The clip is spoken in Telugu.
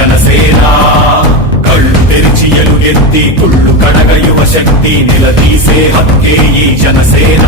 జనసేన కళ్ళు తెరిచి ఎలుగెత్తి కుళ్ళు కడగ యువ శక్తి నిలదీసే హక్కే ఈ జనసేన